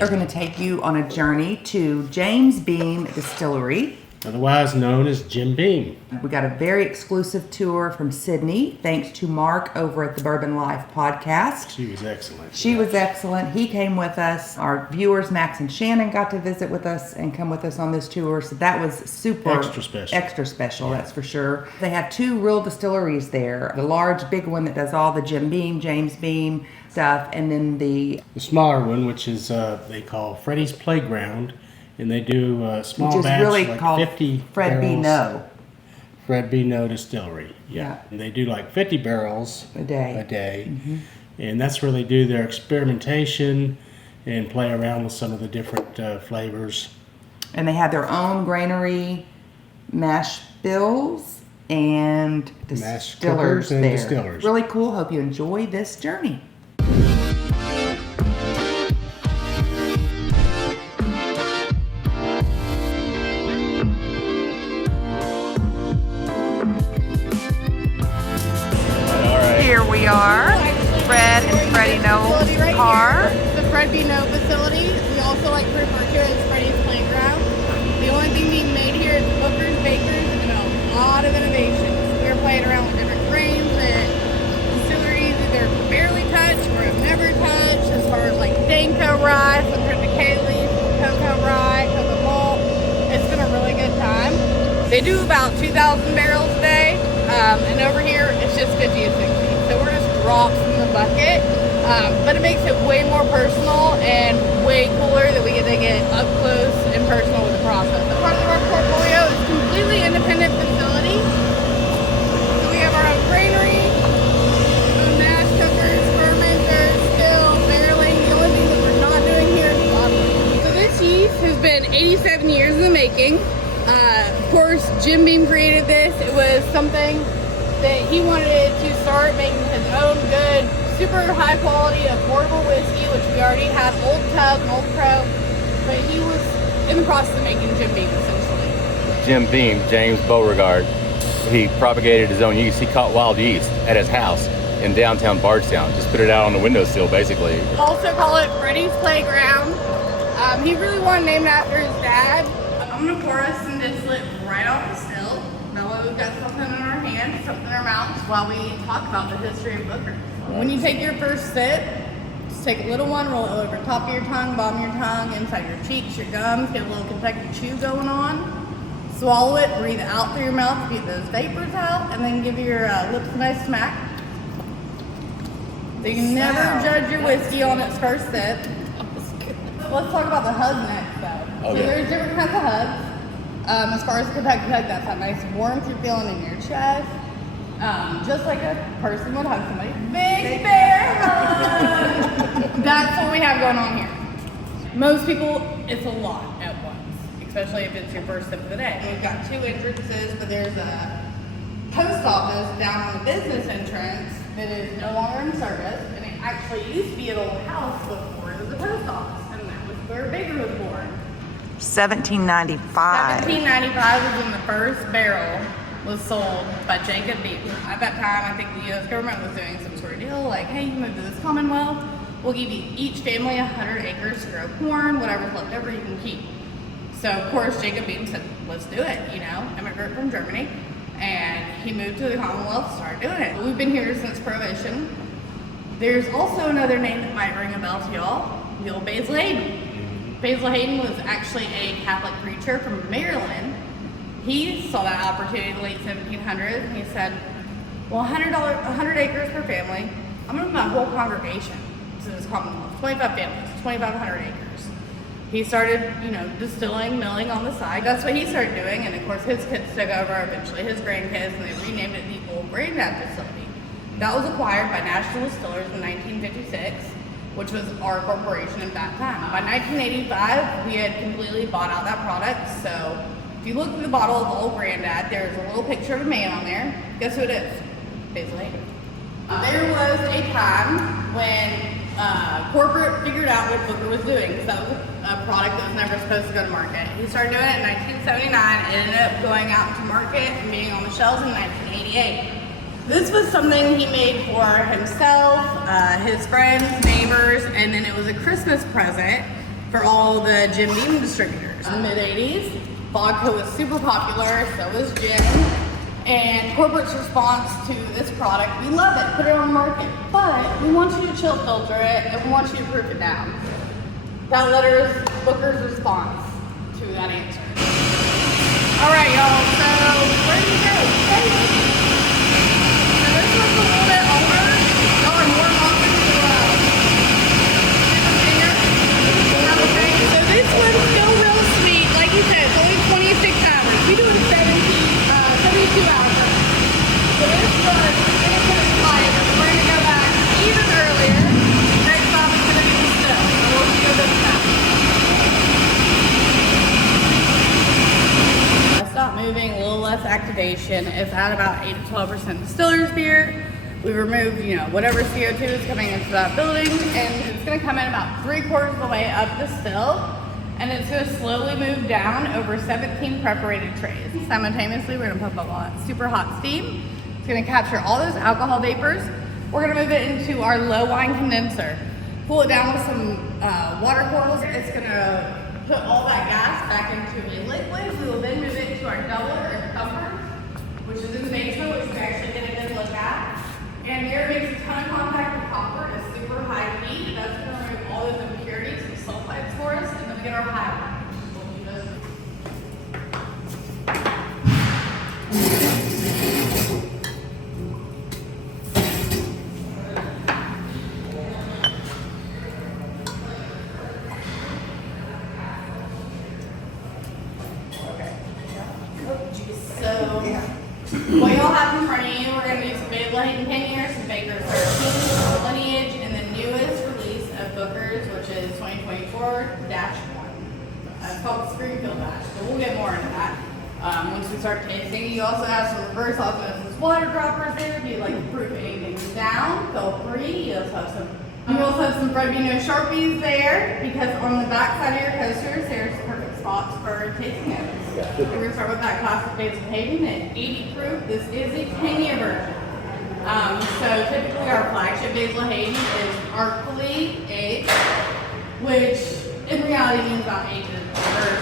We are going to take you on a journey to James Beam Distillery, otherwise known as Jim Beam. We got a very exclusive tour from Sydney, thanks to Mark over at the Bourbon Life podcast. She was excellent. She was excellent. He came with us. Our viewers, Max and Shannon, got to visit with us and come with us on this tour. So that was super extra special, that's for sure. They have two real distilleries there. The large, big one that does all the Jim Beam, James Beam stuff, and then the smaller one, which is they call Freddy's Playground. And they do small which is batch, really like called 50 Fred B. barrels. No. Fred B. No Distillery, yeah. And they do like 50 barrels a day. Mm-hmm. And that's where they do their experimentation and play around with some of the different flavors. And they have their own granary mash bills and distillers there. Distillers. Really cool. Hope you enjoy this journey. Here we are, Fred and Freddie No's car. The Fred B. No facility. We also like to refer to it as Freddy's Playground. The only thing being made here is bookers, bakers, and a lot of innovations. We're playing around with different grains that distilleries either barely touch or have never touched, as far as like Danko rye, some kind of Kaylee, cocoa rye, cocoa malt. It's been a really good time. They do about 2,000 barrels a day, and over here it's just 50 and 60. So we're just drops in the bucket, but it makes it way more personal and way cooler that we get to get up close and personal with the process. Part of our portfolio is a completely independent facility. So we have our own granary, mash cookers, fermenters, still, barreling. The only thing that we're not doing here is bottling. So this yeast has been 87 years in the making. Of course, Jim Beam created this. It was something that he wanted to start making his own good, super high quality, affordable whiskey, which we already had Old Tub and Old Crow, but he was in the process of making Jim Beam, essentially. Jim Beam, James Beauregard, he propagated his own yeast. He caught wild yeast at his house in downtown Bardstown. Just put it out on the windowsill, basically. Also call it Freddy's Playground. He really wanted to name it after his dad. I'm gonna pour us some distillate right off the still. That way we've got something in our hand, something in our mouths while we talk about the history of Booker. When you take your first sip, just take a little one, roll it over the top of your tongue, bottom of your tongue, inside your cheeks, your gums, get a little Kentucky chew going on. Swallow it, breathe it out through your mouth to get those vapors out, and then give your lips a nice smack. So you can never judge your whiskey on its first sip. Let's talk about the hug next, though. Okay. So there's different kinds of hugs. As far as the Kentucky hug, that's that nice warmth you're feeling in your chest. Just like a person would hug somebody. Big bear hug! That's what we have going on here. Most people, it's a lot at once, especially if it's your first sip of the day. We've got two entrances, but there's a post office down on the business entrance that is no longer in service, and it actually used to be an old house before it was a post office, and that was where Baker was born. 1795. 1795 was when the first barrel was sold by Jacob Beam. At that time, I think the U.S. government was doing some sort of deal like, hey, you move to this Commonwealth, we'll give you each family 100 acres to grow corn, whatever's left over you can keep. So, of course, Jacob Beam said, let's do it, immigrant from Germany. And he moved to the Commonwealth, started doing it. We've been here since Prohibition. There's also another name that might ring a bell to y'all, the old Basil Hayden. Basil Hayden was actually a Catholic preacher from Maryland. He saw that opportunity in the late 1700s, and he said, well, $100 acres per family, I'm gonna move my whole congregation to this Commonwealth, 25 families, 2,500 acres. He started, distilling, milling on the side. That's what he started doing, and of course his kids took over, eventually his grandkids, and they renamed it the Old Granddad Facility. That was acquired by National Distillers in 1956, which was our corporation at that time. By 1985, we had completely bought out that product, so if you look at the bottle of the Old Granddad, there's a little picture of a man on there. Guess who it is? Basil Hayden. There was a time when corporate figured out what Booker was doing, because that was a product that was never supposed to go to market. He started doing it in 1979, and ended up going out to market and being on the shelves in 1988. This was something he made for himself, his friends, neighbors, and then it was a Christmas present for all the Jim Beam distributors. In the mid-80s, vodka was super popular, so was gin. And corporate's response to this product, we love it, put it on the market, but we want you to chill filter it and we want you to proof it down. That letters Booker's response to that answer. All right, y'all, so where do you go? So this one's a little bit older. Y'all are more welcome to okay, so this one's still real sweet. Like you said, it's only 26 hours. We do it 72 hours. So this one, we're going to put it light. We're going to go back even earlier. Next stop is going to be the still. So we'll go this time. Stop moving, a little less activation. It's at about 8 to 12% distiller's beer. We removed, whatever CO2 is coming into that building, and it's going to come in about 3/4 of the way up the still, and it's going to slowly move down over 17 preparated trays. Simultaneously, we're going to pump a lot super hot steam. It's going to capture all those alcohol vapors. We're going to move it into our low wine condenser. Cool it down with some water coils. It's going to put all that gas back into a liquid. We will then move it to our doubler or thumper, which is in the basement, which we actually get a good look at. And there it makes a ton of contact with copper at a super high heat. That's going to remove all those impurities and sulfides for us, and then we get our high wine. What you'll have in front of you, we're going to do some Bakelite 10 years, some Baker 13 lineage, and the newest release of Booker's, which is 2024-1. It's called the Springfield batch, so we'll get more into that once we start tasting. You also have some reverse osmosis water droppers there if you'd like to proof anything down. Feel free. You also have some Fred Vino Sharpies there, because on the back side of your coasters, there's perfect spots for tasting notes. We're going to start with that classic Basil Hayden at 80 proof. This is a 10-year version. So typically our flagship Basil Hayden is artfully aged, which in reality means about 6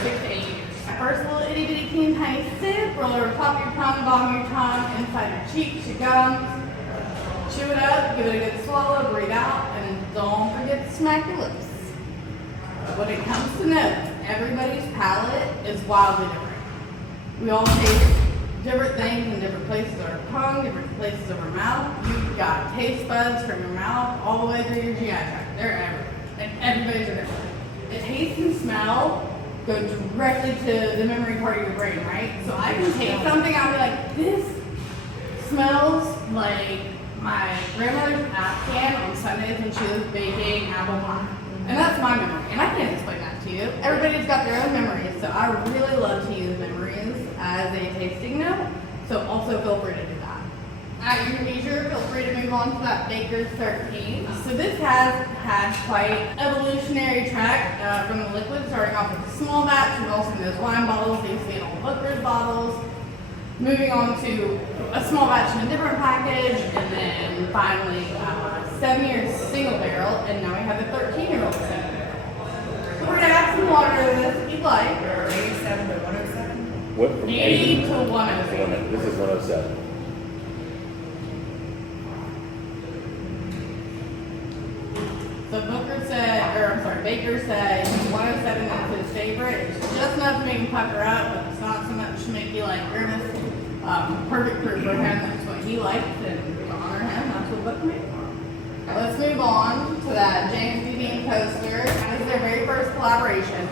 to 8 years. First little itty bitty teeny tiny sip, roll over top of your tongue, bottom of your tongue, inside your cheeks, your gums. Chew it up, give it a good swallow, breathe out, and don't forget to smack your lips. When it comes to notes, everybody's palate is wildly different. We all taste different things in different places of our tongue, different places of our mouth. You've got taste buds from your mouth all the way through your GI tract. They're everywhere. And everybody's are different. The taste and smell go directly to the memory part of your brain, right? So I can taste something, I'll be like, this smells like my grandmother's Afghan on Sundays when she was baking apple pie. And that's my memory, and I can't explain that to you. Everybody's got their own memories, so I really love to use memories as a tasting note, so also feel free to do that. At your leisure, feel free to move on to that Baker's 13. So this has had quite evolutionary track from the liquid, starting off with a small batch, we've also seen those wine bottles, you've seen all Booker's bottles, moving on to a small batch in a different package, and then finally 7-year single barrel, and now we have a 13-year-old single barrel. So we're going to add some water to this if you'd like. 87 to 107? What from 80 to 107. This is 107. So Baker said 107 is his favorite. It's just enough to make him pucker up, but it's not so much to make you like grimace. Perfect proof for him. That's what he liked, and to honor him, that's what Booker made for him. Let's move on to that James Beam coaster. This is their very first collaboration.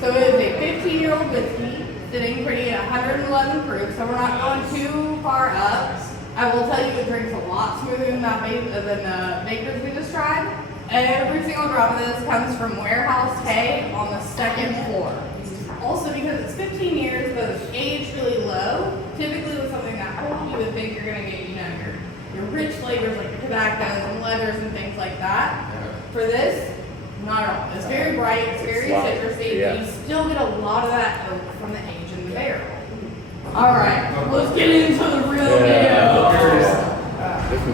So it is a 15-year-old whiskey, sitting pretty at 111 proof, so we're not going too far up. I will tell you it drinks a lot smoother than the Baker's we described. Every single drop of this comes from warehouse hay on the second floor. Also, because it's 15 years, but it's aged really low, typically with something that old, you would think you're going to get, your rich flavors like your tobaccos and leathers and things like that. For this, not at all. It's very bright, it's very citrusy, but you still get a lot of that oak from the age in the barrel. All right, let's get into the real deal.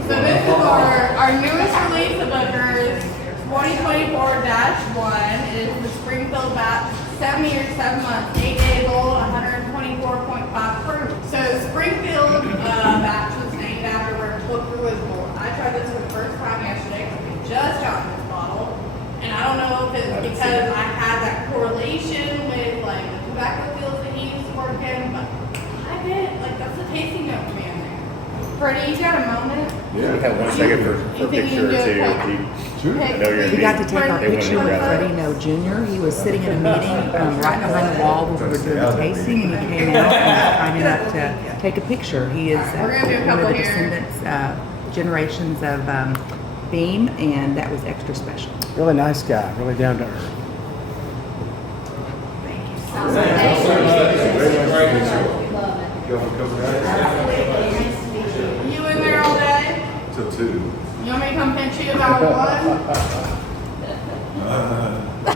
So this is our newest release of Booker's. 2024-1. It is the Springfield batch, 7 years, 7 months, 8 days old, 124.5 proof. So Springfield batch was named after where Booker was born. I tried this for the first time yesterday because we just got this bottle. And I don't know if it's because I had that correlation with like the tobacco fields that he used to work in, but I did. Like that's the tasting note for me in there. Freddie, you got a moment? We have 1 second for a picture or two. Sure. I know you're We got to take our They wanna picture with grab it. Freddie No Jr. He was sitting in a meeting right behind the wall where we were doing the tasting, and he came out and was kind enough to take a picture. He is We're gonna do a one couple of the here. descendants, generations of Beam, and that was extra special. Really nice guy, really down to earth. You in there all day? Till 2. You want me to come pinch you about 1?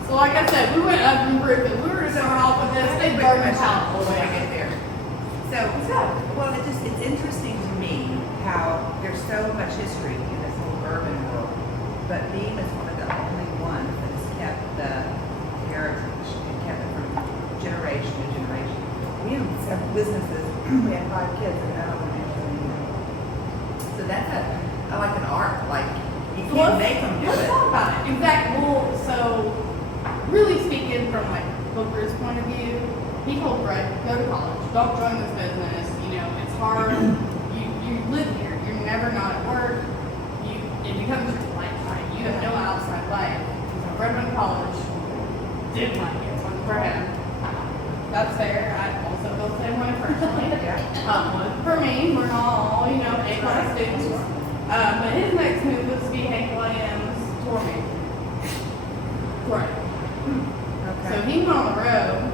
So like I said, we went up and brewed it. We were just starting off with this. They burned my palate all the way I get there. Well, it's interesting to me how there's so much history in this whole bourbon world, but Beam is one of the only ones that has kept the heritage and kept it from generation to generation. We have several businesses. We have 5 kids and none of them actually know. So that's like an art. Like you can't make them do Let's it. talk about it. In fact, so really speaking from like Booker's point of view, he told Brett, go to college, don't join this business. You know, it's hard. You live here. You're never not at work. It becomes your lifetime. You have no outside life. So Brett went to college. Didn't like it. It wasn't for him. That's fair. I also feel the same way personally. For me, we're not all, A+ students. But his next move was to be Hank Williams' tour manager. Right. So he went on the road,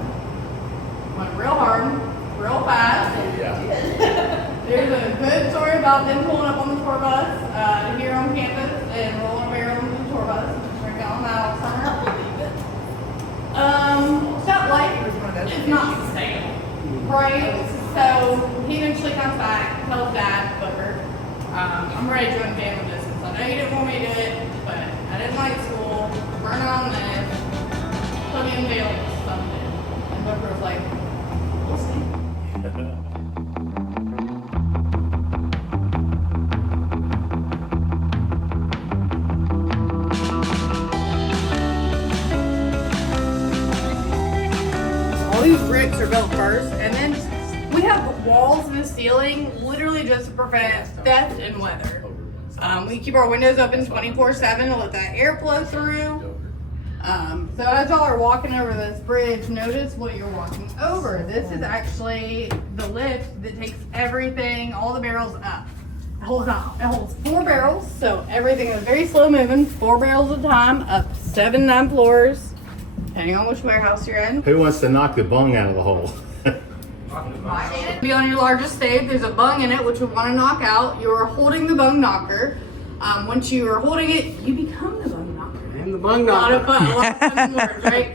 went real hard, real fast. Yeah. There's a good story about them pulling up on the tour bus here on campus and rolling a barrel into the tour bus. Drink on that all summer. That life is not stable, right? So he eventually comes back, tells Dad, Booker, I'm ready to join the family business. I know you didn't want me to do it, but I didn't like school, burn on this, put me in jail or something. And Booker was like, we'll see. All these bricks are built first, and then we have walls in the ceiling literally just to prevent theft and weather. We keep our windows open 24/7 to let that air flow through. So as y'all are walking over this bridge, notice what you're walking over. This is actually the lift that takes everything, all the barrels up. It holds 4 barrels, so everything is very slow moving, 4 barrels at a time, up 7, 9 floors, depending on which warehouse you're in. Who wants to knock the bung out of the hole? Be on your largest stave, there's a bung in it which we want to knock out. You're holding the bung knocker. Once you are holding it, you become the bung knocker. And the bung A lot knocker. of fun words, right?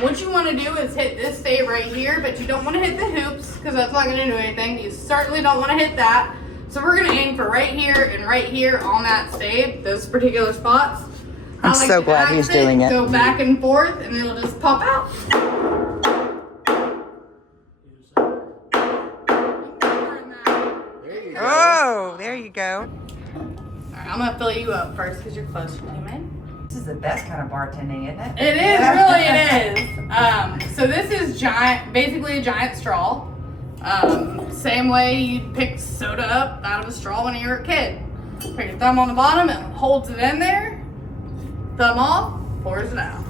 What you want to do is hit this stave right here, but you don't want to hit the hoops because that's not going to do anything. You certainly don't want to hit that. So we're going to aim for right here and right here on that stave, those particular spots. I'm so glad he's doing it. Go back and forth, and it'll just pop out. Oh, there you go. Alright, I'm gonna fill you up first because you're closer to me, man. This is the best kind of bartending, isn't it? It is, really it is. So this is basically a giant straw. Same way you'd pick soda up out of a straw when you were a kid. Put your thumb on the bottom, it holds it in there. Thumb off, pours it out.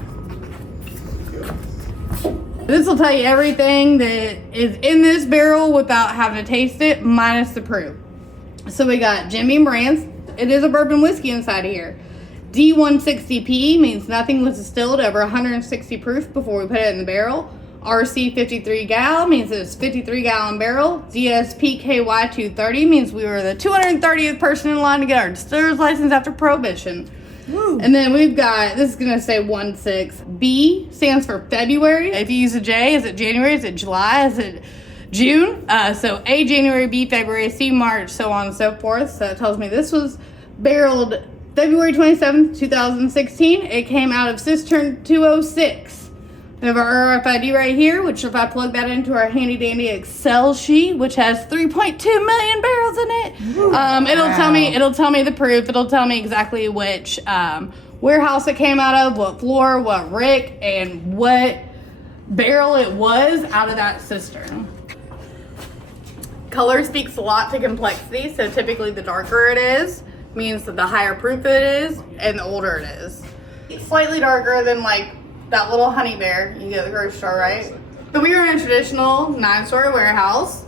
This will tell you everything that is in this barrel without having to taste it, minus the proof. So we got James Beam brands. It is a bourbon whiskey inside of here. D160P means nothing was distilled over 160 proof before we put it in the barrel. RC 53 gal means it's 53 gallon barrel. DSPKY 230 means we were the 230th person in line to get our distiller's license after Prohibition. Woo. And then we've got, this is going to say 16. B stands for February. If you use a J, is it January? Is it July? Is it June? So A, January, B, February, C, March, so on and so forth. So it tells me this was barreled February 27th, 2016, it came out of cistern 206. We have our RFID right here, which if I plug that into our handy dandy Excel sheet, which has 3.2 million barrels in it, it'll tell me the proof. It'll tell me exactly which warehouse it came out of, what floor, what rick, and what barrel it was out of that cistern. Color speaks a lot to complexity, so typically the darker it is means that the higher proof it is and the older it is. It's slightly darker than like that little honey bear you get at the grocery store, right? So we are in a traditional 9-story warehouse.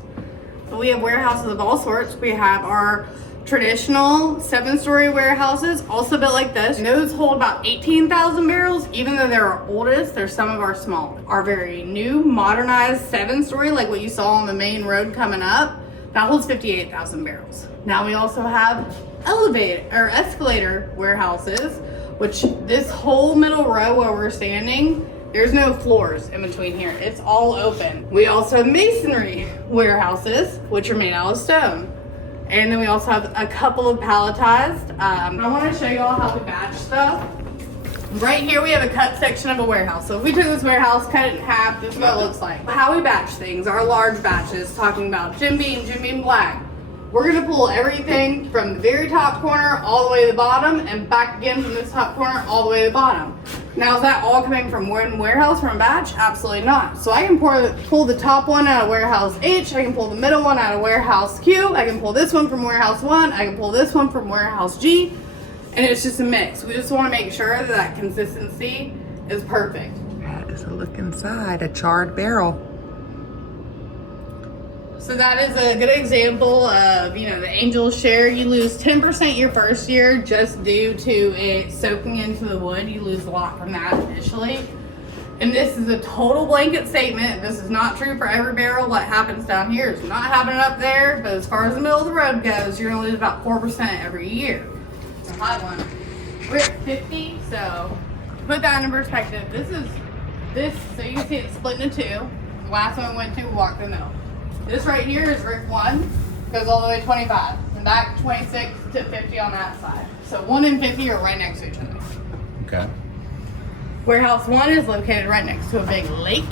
So we have warehouses of all sorts. We have our traditional 7-story warehouses, also built like this. And those hold about 18,000 barrels, even though they're our oldest. They're some of our small. Our very new, modernized 7-story, like what you saw on the main road coming up, that holds 58,000 barrels. Now we also have escalator warehouses, which this whole middle row where we're standing, there's no floors in between here. It's all open. We also have masonry warehouses, which are made out of stone. And then we also have a couple of palletized. I want to show you all how we batch stuff. Right here we have a cut section of a warehouse. So if we took this warehouse, cut it in half, this is what it looks like. How we batch things, our large batches, talking about Jim Beam Black. We're gonna pull everything from the very top corner all the way to the bottom and back again from this top corner all the way to the bottom. Now is that all coming from one warehouse from a batch? Absolutely not. So I can pull the top one out of warehouse H, I can pull the middle one out of warehouse Q, I can pull this one from warehouse 1, I can pull this one from warehouse G, and it's just a mix. We just wanna make sure that consistency is perfect. That is a look inside a charred barrel. So that is a good example of, the Angel's share. You lose 10% your first year just due to it soaking into the wood. You lose a lot from that initially. And this is a total blanket statement. This is not true for every barrel. What happens down here is not happening up there. But as far as the middle of the road goes, you're gonna lose about 4% every year. It's a high one. We're at 50, so to put that into perspective, so you can see it's split into two. The last one we went to, we walked in the middle. This right here is Rick 1, goes all the way to 25, and back 26 to 50 on that side. So 1 and 50 are right next to each other. Okay. Warehouse 1 is located right next to a big lake.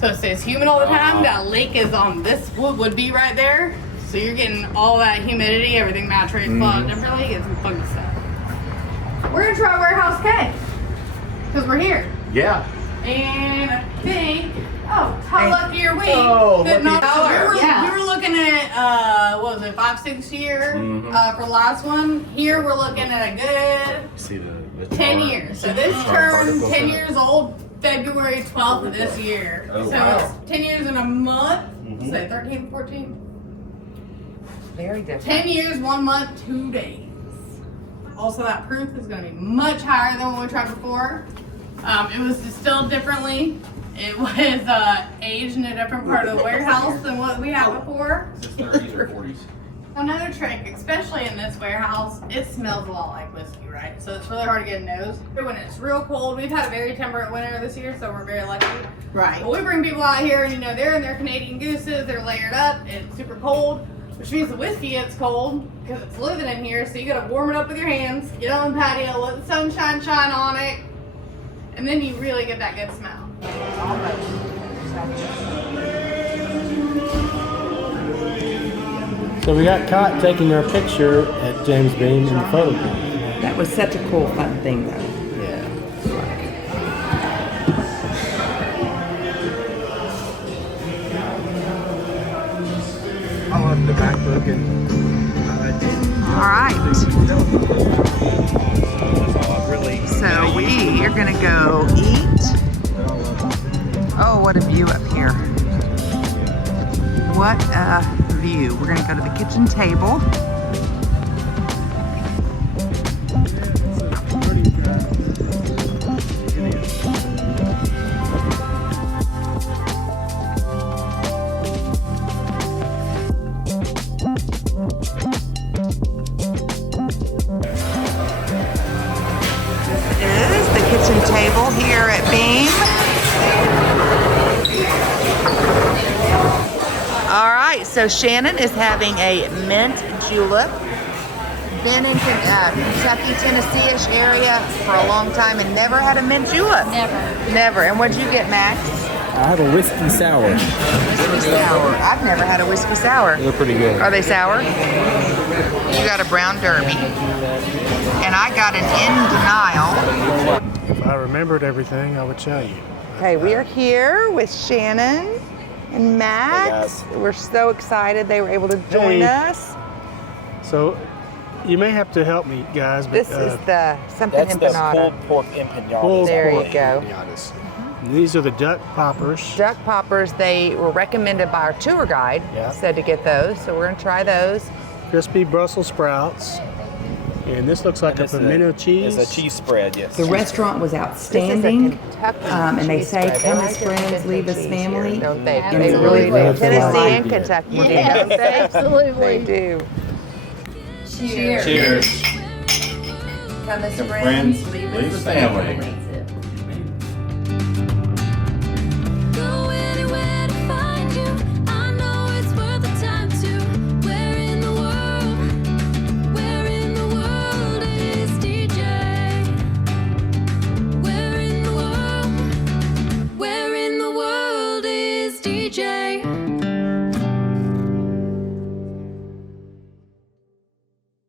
So it stays humid all the time. That lake is on this would be right there. So you're getting all that humidity, everything maturates a lot differently, get some funky stuff. We're gonna try Warehouse K, because we're here. Yeah. And I think, how lucky are we? Oh, that lucky. we were looking at, what was it, 5-6 year for the last one. Here we're looking at a good See the 10 years. So this turned 10 years old February 12th of this year. Oh, So wow. it's 10 years in a month. Say 13, 14. Very different. 10 years, 1 month, 2 days. Also, that proof is going to be much higher than what we tried before. It was distilled differently. It was aged in a different part of the warehouse than what we had before. Is this 30s or 40s? Another trick, especially in this warehouse, it smells a lot like whiskey, right? So it's really hard to get a nose. When it's real cold, we've had a very temperate winter this year, so we're very lucky. Right. But we bring people out here and, they're in their Canadian gooses, they're layered up, it's super cold, which means the whiskey gets cold because it's living in here, so you gotta warm it up with your hands, get on the patio, let the sunshine shine on it, and then you really get that good smell. So we got caught taking our picture at James Beam in the photo booth. That was such a cool, fun thing, though. Yeah. I love the back book and All right. So we are gonna go eat. Oh, what a view up here. What a view. We're gonna go to the kitchen table. This is the kitchen table here at Beam. All right, so Shannon is having a mint julep been in Kentucky, Tennessee-ish area for a long time and never had a mint julep. Never. And what'd you get, Max? I have a whiskey sour. Whiskey sour. I've never had a whiskey sour. They're pretty good. Are they sour? You got a brown derby. And I got an in denial. If I remembered everything, I would tell you. Okay, we are here with Shannon and Max. We're so excited they were able to join Hey. us. So, you may have to help me, guys. But, This is the something empanada. pulled pork empanadas. pulled There you pork go. empanadas. These are the duck poppers. Duck poppers, they were recommended by our tour guide, Yeah. said to get those, so we're gonna try those. Crispy Brussels sprouts. And this looks like a pimento cheese. It's a cheese spread, yes. The restaurant was outstanding. This is a Kentucky And they cheese say, spread. come They as like their friends, Kentucky leave as cheese family. here, don't they? And They they really really do. do. Tennessee Like and it. Kentucky, Yes, don't they? absolutely. They do. Cheers. Cheers. Come as Friends, leave as family.